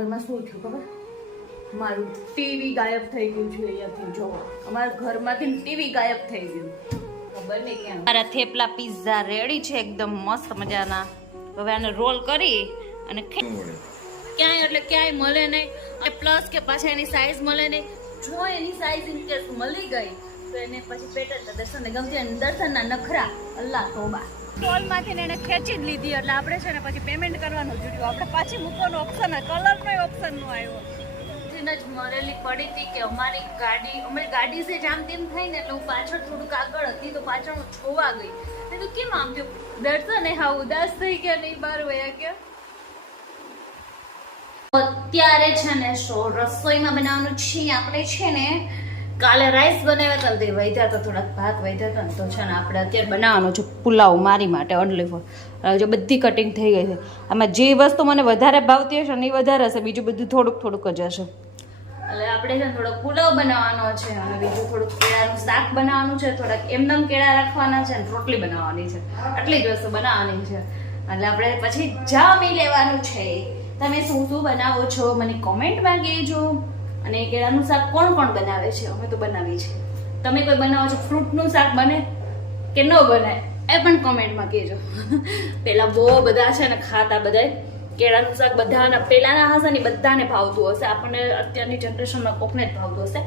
ઘરમાં શું થયું ખબર? મારું ટીવી ગાયબ થઈ ગયું છે અહીંયાથી. જો અમારા ઘરમાંથી ટીવી ગાયબ થઈ ગયું. ખબર નહીં ક્યાં. મારા થેપલા પિઝા રેડી છે એકદમ મસ્ત મજાના. હવે આને રોલ કરી અને ક્યાંય એટલે ક્યાંય મળે નહીં. અને પ્લસ કે પાછા એની સાઈઝ મળે નહીં. જો એની સાઈઝ ઇન કેસ મળી ગઈ તો એને પછી પેટર્ન દર્શનને ગમતી અને દર્શનના નખરા અલ્લાહ તોબા. સ્ટોલમાંથી એને ખેંચી જ લીધી એટલે આપણે છે ને પછી પેમેન્ટ કરવાનું જોયું. આપણે પાછી મૂકવાનો ઓપ્શન કલરનો ઓપ્શન નો આવ્યો. જેને જ મરેલી પડી હતી કે અમારી ગાડી છે જામ તેમ થઈ ને એટલે હું પાછળ થોડુંક આગળ હતી તો પાછળ હું જોવા ગઈ. તો કેમ આમ થયું? દર્શન હા ઉદાસ થઈ ગયા નહીં બહાર વયા ગયા. અત્યારે છે ને રસોઈમાં બનાવવાનું છે આપણે છે ને કાલે રાઈસ બનાવ્યા હતા તે વધ્યા હતા થોડાક ભાત વધ્યા હતા ને તો છે ને આપણે અત્યારે બનાવવાનો છે પુલાવ મારી માટે ઓનલી ફોર. જો બધી કટિંગ થઈ ગઈ છે. આમાં જે વસ્તુ મને વધારે ભાવતી હશે ને એ વધારે હશે, બીજું બધું થોડુંક જ હશે. એટલે આપણે છે ને થોડોક પુલાવ બનાવવાનો છે અને બીજું થોડુંક કેળાનું શાક બનાવવાનું છે, થોડાક એમનેમ કેળા રાખવાના છે અને રોટલી બનાવવાની છે. આટલી જ વસ્તુ બનાવવાની છે એટલે આપણે પછી જામી લેવાનું છે. તમે શું શું બનાવો છો મને કોમેન્ટમાં કહેજો. અને કેળાનું શાક કોણ કોણ બનાવે છે? અમે તો બનાવી છે. તમે કોઈ બનાવો છો? ફ્રૂટનું શાક બને કે ન બને એ પણ કોમેન્ટમાં કહેજો. પેલા બહુ બધા છે ને ખાતા બધા કેળાનું શાક બધાના પેલાના હશે ને બધાને ભાવતું હશે. આપણને અત્યારની જનરેશનમાં કોકને જ ભાવતું હશે.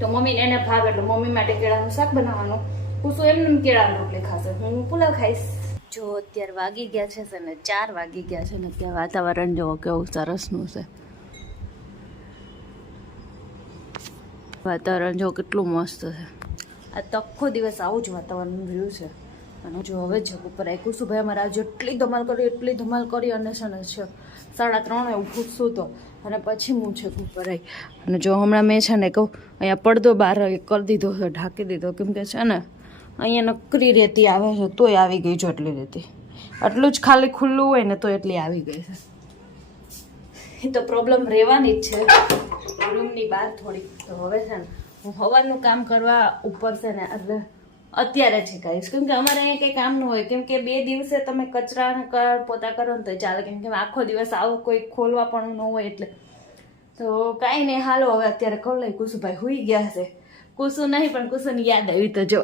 તો મમ્મીને એને ભાવે એટલે મમ્મી માટે કેળાનું શાક બનાવવાનું. કુસું એમને કેળાની રોટલી ખાશે, હું પુલાવ ખાઈશ. જો અત્યારે વાગી ગયા છે ને 4 વાગી ગયા છે ને ત્યાં વાતાવરણ જોવો કેવું સરસનું છે. વાતાવરણ જો કેટલું મસ્ત છે. આ તો આખો દિવસ આવું જ વાતાવરણ રહ્યું છે. અને જો હવે જગ ઉપર આવી કુસુભાઈ અમારે આજે એટલી ધમાલ કરી અને છે ને 3:30 ઉઠું સૂતો અને પછી હું છે ઉપર આવી. અને જો હમણાં મેં છે ને કહું અહીંયા પડદો બહાર કરી દીધો છે, ઢાંકી દીધો, કેમ કે છે ને અહીંયા નકરી રેતી આવે છે તોય આવી ગઈ છે એટલી રેતી. આટલું જ ખાલી ખુલ્લું હોય ને તો એટલી આવી ગઈ છે. એ તો પ્રોબ્લેમ રહેવાની જ છે રૂમની બહાર થોડી. તો હવે છે ને હું હવાનું કામ કરવા ઉપર છે ને એટલે અત્યારે જ કહીશ, કેમ કે અમારે અહીંયા કંઈ કામ ન હોય. કેમ કે 2 દિવસે તમે કચરા પોતા કરો ને તો ચાલે, કેમ કે આખો દિવસ આવું કોઈ ખોલવા પણ ન હોય એટલે. તો કાંઈ નહીં, હાલો હવે અત્યારે કહું લઈ. કુસુભાઈ હુઈ ગયા છે. કુસુ નહીં પણ કુસુની યાદ આવી તો જો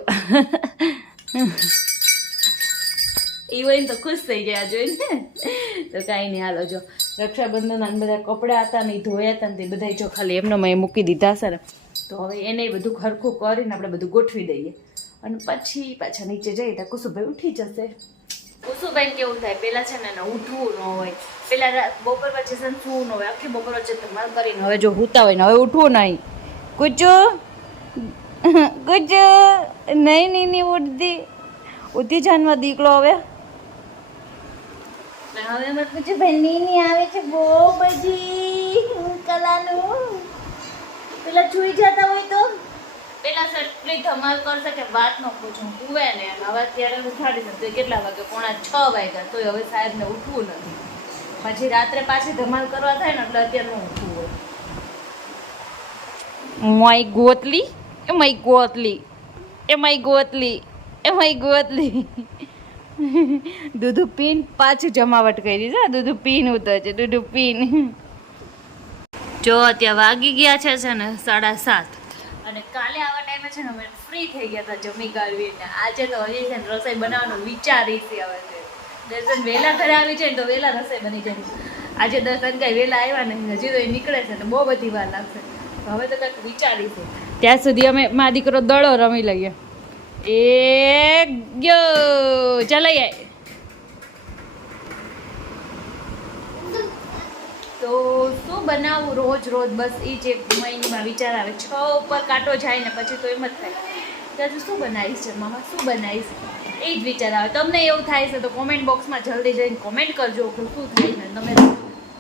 એ હોય ને તો ખુશ થઈ ગયા જોઈને. તો કાંઈ નહીં, હાલો જો રક્ષાબંધનના બધા કપડાં હતા ને એ ધોયા હતા ને તે બધા જો ખાલી એમને મેં મૂકી દીધા છે ને. તો હવે એને બધું ખરખું કરીને આપણે બધું ગોઠવી દઈએ અને પછી પાછા નીચે જઈએ તો કુસુભાઈ ઉઠી જશે. કુસુભાઈને કેવું થાય પેલા છે ને ઉઠવું ન હોય, પેલા બપોર વચ્ચે છે ને સૂવું ન હોય, આખી બપોર વચ્ચે ધમાલ કરીને હવે જો હુતા હોય ને હવે ઉઠવું નહીં. કુચુ નહીં ઉઠી જાનમાં દીકલો હવે અમારે કુચુભાઈ નીની આવે છે બહુ બધી કલાનું. પેલા જોઈ જતા હોય તો પેલા એટલી ધમાલ કરશે કે વાત ન પૂછું. કુવે ને હવે અત્યારે ઉઠાડી શકતો કેટલા વાગે? 5:45 વાગ્યા તોય હવે સાહેબને ઉઠવું નથી. પછી રાત્રે પાછી ધમાલ કરવા થાય ને એટલે અત્યારે ન ઉઠવું હોય. માય ગોતલી દૂધ પીન પાછી જમાવટ કરી છે. દૂધ પીન ઉતર છે, દૂધ પીન. જો અત્યારે વાગી ગયા છે ને 7:30 અને કાલે આવા ટાઈમે છે ને અમે ફ્રી થઈ ગયા હતા જમી કાઢવીને. આજે તો હજી છે ને રસોઈ બનાવવાનું વિચારી છે. હવે છે દર્શન વહેલા ઘરે આવી જાય ને તો વહેલા રસોઈ બની જાય. આજે દર્શન કઈ વહેલા આવ્યા ને હજી તો એ નીકળે છે ને બહુ બધી વાર લાગશે. તો હવે તો કંઈક વિચારી છે. ત્યાં સુધી અમે મા દીકરો દડો રમી લઈએ. ચાલો તો શું બનાવું રોજ બસ એ જ એક મહિનામાં વિચાર આવે. 6 ઉપર કાંટો જાય ને પછી તો એમ જ થાય ત્યારે શું બનાવીશ છે મામા, શું બનાવીશ એ જ વિચાર આવે. તમને એવું થાય છે તો કોમેન્ટ બોક્સમાં જલ્દી જઈને કોમેન્ટ કરજો કે શું થાય ને. તમે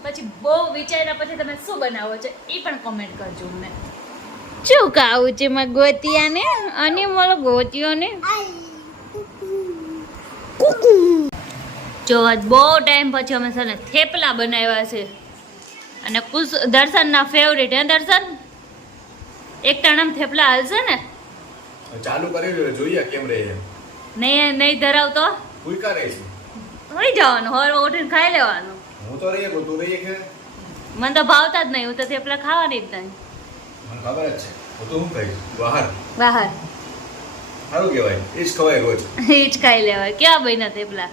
પછી બહુ વિચાર્યા પછી તમે શું બનાવો છો એ પણ કોમેન્ટ કરજો અમને. શું ખાવું છે મારા ગોતિયાને અને મારા ગોતિયોને? જો આજ બહુ ટાઈમ પછી અમે છે ને થેપલા બનાવ્યા છે અને દર્શનના ફેવરેટ. હે દર્શન? એક ટાણામ થેપલા હાલશે ને? ચાલુ કરી જોઈએ કેમ રહે. નહીં ધરાવતો ભૂકા રહે છે. હોઈ જવાનું, હોર ઉઠીને ખાઈ લેવાનું. હું તો રહી તું રહી કે મને તો ભાવતા જ નહીં, હું તો થેપલા ખાવાની જ નહીં. મને ખબર જ છે, હું તો હું કહીશ બહાર બહાર સારું કહેવાય, એ જ ખવાય રોજ. એ જ ખાઈ લેવાય. ક્યાં બન્યા થેપલા?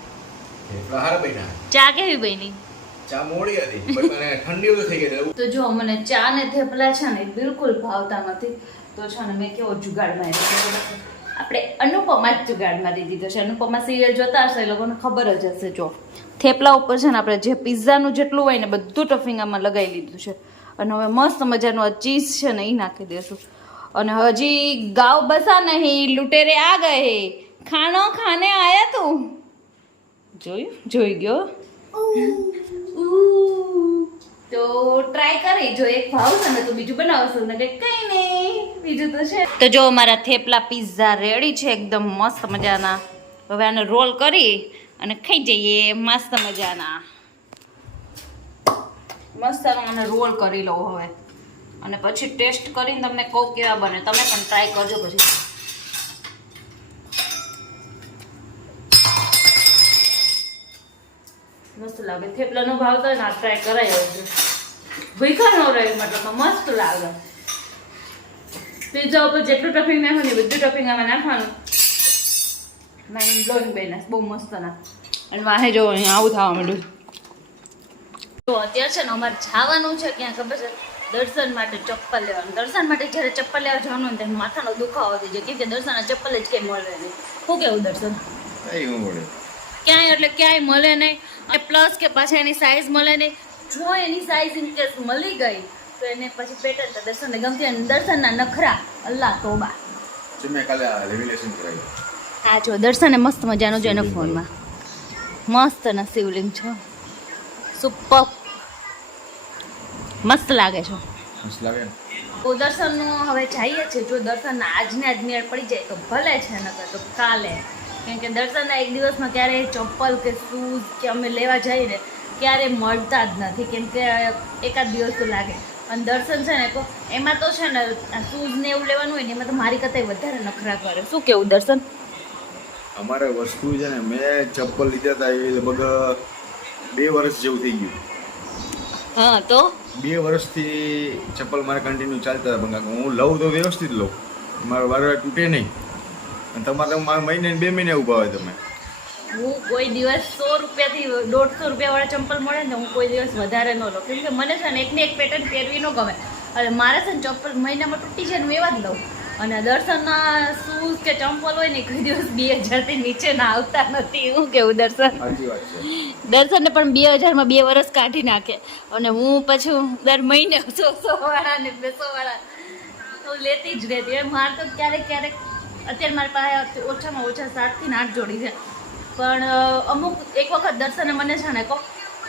એટલા હારા બન્યા. ચા કેવી બની? ચા મોડી હતી પણ મને ઠંડી તો થઈ ગઈ એટલે તો જો મને ચા ને થેપલા છે ને બિલકુલ ભાવતા નથી. તો છે ને મેં કેવો જુગાડ મારી દીધો. આપણે અનુપમા જ જુગાડ મારી દીધો છે. અનુપમા સિરિયલ જોતા હશે એ લોકોને ખબર જ હશે. જો થેપલા ઉપર છે ને આપણે જે પિઝાનું જેટલું હોય ને બધું ટફિંગ આમાં લગાવી લીધું છે. અને હવે મસ્ત મજાનું આ ચીઝ છે ને એ નાખી દઈશું. અને હજી ગાવ બસા નહીં, લુટેરે આ ગયે, ખાણો ખાને આયા તું. જોઈ ગયો. તો ટ્રાય કરી જો, એક ભાવશે ને તો બીજું બનાવશું ને કઈ નહીં, બીજું તો છે. તો જો મારા થેપલા પિઝા રેડી છે એકદમ મસ્ત મજાના. હવે આને રોલ કરી અને ખાઈ જઈએ મસ્ત મજાના. મસ્ત આને રોલ કરી લઉં હવે, અને પછી ટેસ્ટ કરીને તમને કહું કેવા બને. તમે પણ ટ્રાય કરજો પછી. મસ્ત લાગે. થેપલાનો ભાવ તો ના ટ્રાય કરાય છે. ભૂખા ન રહે, મતલબ મસ્ત લાગે. પિઝા ઉપર જેટલું ટફિંગ નાખવાનું ને બધું ટફિંગ આમાં નાખવાનું. માઇન્ડ બ્લોઈંગ બેનસ બહુ મસ્ત ના. અને વાહે જો અહીંયા આવું થવા માંડ્યું. તો અત્યારે છે ને અમારે જવાનું છે ક્યાં ખબર છે? દર્શન માટે ચપ્પલ લેવાનું. દર્શન માટે જ્યારે ચપ્પલ લેવા જવાનું ને ત્યારે માથાનો દુખાવો થઈ જાય, કેમ કે દર્શનના ચપ્પલ જ ક્યાંય મળે નહીં. શું કેવું દર્શન? ક્યાંય એટલે ક્યાંય મળે નહીં. અને પ્લસ કે પાછા એની સાઈઝ મળે નહીં. જો એની સાઈઝ ઇન કેસ મળી ગઈ તો એને પછી પેટર્ન તો દર્શનને ગમતી. અને દર્શનના નખરા અલ્લાહ તોબા. મેં કાલે રેગ્યુલેશન કરાવ્યું. હા જો દર્શને મસ્ત મજાનું છે એના ફોનમાં મસ્ત ના શિવલિંગ છે. સુપર મસ્ત લાગે છે. મસ્ત લાગે ને. તો દર્શનનું હવે જઈએ છે. જો દર્શન આજને આજ મેળ પડી જાય તો ભલે છે, નકર તો કાલે. કેમ કે દર્શનના એક દિવસમાં ક્યારેય ચપ્પલ કે શૂઝ કે અમે લેવા જઈએ ને ક્યારે મળતા જ નથી, કેમ કે એકાદ દિવસ તો લાગે. અને દર્શન છે ને એમાં તો છે ને શૂઝ ને એવું લેવાનું હોય ને એમાં તો મારી કરતાં વધારે નખરા કરે. શું કેવું દર્શન? અમારે વસ્તુ છે ને, મેં ચપ્પલ લીધા હતા એ લગભગ 2 વર્ષ જેવું થઈ ગયું. હા તો 2 વર્ષથી ચપ્પલ મારે કન્ટિન્યુ ચાલતા હતા. પણ હું લઉં તો વ્યવસ્થિત લઉં, મારો વારવાર તૂટે નહીં. અને તમારે તો મહિને 2 મહિને ઊભા હોય તમે. હું કોઈ દિવસ 100 રૂપિયાથી 150 રૂપિયાવાળા ચંપલ મળે ને હું કોઈ દિવસ વધારે ન લઉં, કેમ કે મને છે ને એકને એક પેટર્ન પહેરવી ન ગમે. અને મારે છે ને ચપ્પલ મહિનામાં તૂટી જાય ને હું એવા જ લઉં. અને દર્શનના શૂઝ કે ચંપલ હોય ને કોઈ દિવસ 2000થી નીચે ના આવતા નથી. હું કેવું દર્શન? સાચી વાત છે. દર્શનને પણ 2000માં 2 વર્ષ કાઢી નાખે. અને હું પછી દર મહિને 100 વાળા ને 200 વાળા હું લેતી જ રહેતી. મારે તો ક્યારેક અત્યારે મારી પાસે ઓછામાં ઓછા 7 થી 8 જોડી છે. પણ અમુક એક વખત દર્શને મને છે ને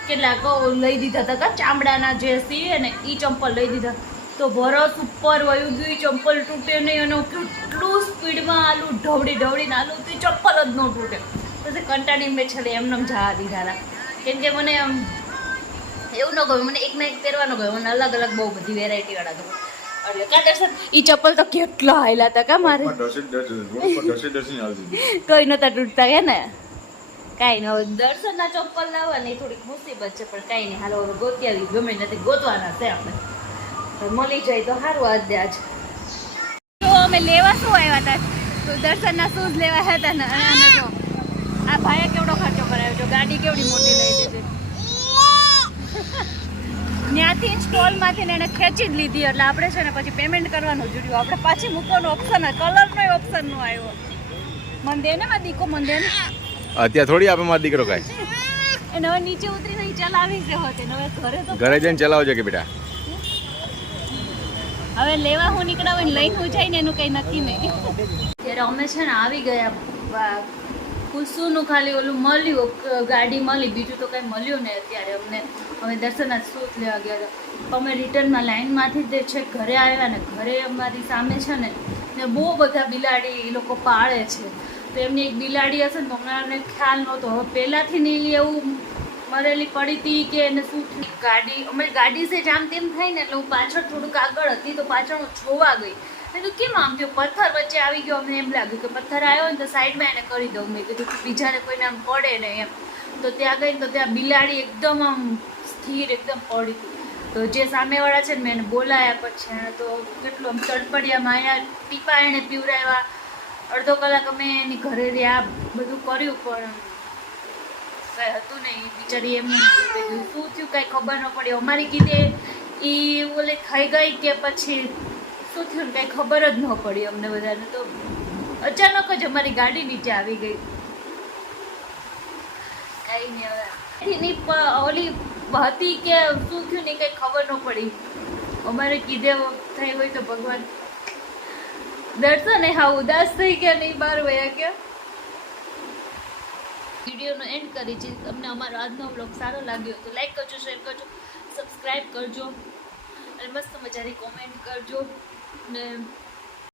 કેટલાક લઈ દીધા હતા ચામડાના જે સીવે ને એ ચંપલ લઈ દીધા. તો વરસ ઉપર વયું ગયું, ચંપલ તૂટે નહીં. અને કેટલું સ્પીડમાં આલું ઢવડીને આલું તો ચપ્પલ જ ન તૂટે. પછી કંટાળી મેં છેલ્લે એમને જવા દીધા હતા. કેમ કે મને એવું ન ગમે, મને એકના એક પહેરવાનો ગમે. મને અલગ અલગ બહુ બધી વેરાયટીવાળા ગમે. એટલે કા દર્શન એ ચપ્પલ તો કેટલા હાયલા હતા કા મારે, કોઈ નતા તૂટતા કે ને. કાંઈ ન હોય, દર્શનના ચપ્પલ લાવવા ને થોડીક મુસીબત છે, પણ કાંઈ નહીં. હાલો ગોતી આવી, ગમે નથી ગોતવાના છે આપણે. મળી જાય તો સારું. આજ તો અમે લેવા શું આવ્યા હતા? તો દર્શનના શૂઝ લેવા હતા ને. અને જો આ ભાઈએ કેવડો ખર્ચો કરાવ્યો છે, ગાડી કેવડી મોટી લઈ લીધી. ત્યાંથી સ્ટોલમાંથી એને ખેંચી જ લીધી. એટલે આપણે છે ને પછી પેમેન્ટ કરવાનું જોડ્યું. આપણે પાછી મૂકવાનો ઓપ્શન હોય, કલરનો ઓપ્શન નો આવ્યો. મંદે ને માં દીકો મંદે ને અત્યારે થોડી આપે મારો દીકરો કાંઈ. એને હવે નીચે ઉતરીને ચલાવી જ હોતે. હવે ઘરે જઈને ચલાવજો કે બેટા. હવે લેવા હું નીકળ્યા હોય લઈને હું જાય ને એનું કંઈ નક્કી નહીં. ત્યારે અમે છે ને આવી ગયા. કુસુનું ખાલી ઓલું મળ્યું, ગાડી મળી, બીજું તો કંઈ મળ્યું ને અત્યારે અમને. અમે દર્શનના શૂઝ લેવા ગયા હતા. અમે રિટર્નમાં લાઈનમાંથી તે છે ઘરે આવ્યા ને ઘરે અમારી સામે છે ને બહુ બધા બિલાડી એ લોકો પાળે છે. તો એમની એક બિલાડી હશે ને તો અમને ખ્યાલ નહોતો. હવે પહેલાંથી નહીં એવું મરેલી પડી હતી કે એને શું ગાડી અમારી ગાડી છે જામ તેમ થાય ને એટલે હું પાછળ થોડુંક આગળ હતી તો પાછળ હું જોવા ગઈ. મેં તો કેમ આમ થયું, પથ્થર વચ્ચે આવી ગયો. અમને એમ લાગ્યું કે પથ્થર આવ્યો ને તો સાઈડમાં એને કરી દઉં. મેં કીધું કે બીજાને કોઈને આમ પડે ને એમ. તો ત્યાં ગઈ તો ત્યાં બિલાડી એકદમ આમ સ્થિર એકદમ પડી હતી. તો જે સામેવાળા છે ને મેં એને બોલાયા પછી એણે તો કેટલું આમ તડપડિયા માયા ટીપા એણે પીવડાવ્યા, અડધો કલાક અમે એની ઘરે રહ્યા, બધું કર્યું પણ કઈ હતું નહીં. બિચારી એમ શું થયું કાંઈ ખબર ન પડી. અમારી કીધે એ ઓલે ખાઈ ગઈ કે પછી શું થયું ને કાંઈ ખબર જ ન પડી અમને બધાને. તો અચાનક જ અમારી ગાડી નીચે આવી ગઈ. કાંઈ નહીં હવે એની ઓલી હતી કે શું થયું ને કંઈ ખબર ન પડી. અમારે કીધે થઈ હોય તો ભગવાન. દર્શન હા ઉદાસ થઈ ગયા નહીં, બહાર વયા ગયા. વિડીયોનો એન્ડ કરી છે. તમને અમારો આજનો બ્લોગ સારો લાગ્યો તો લાઈક કરજો, શેર કરજો, સબસ્ક્રાઈબ કરજો અને મસ્ત મજાની કોમેન્ટ કરજો ને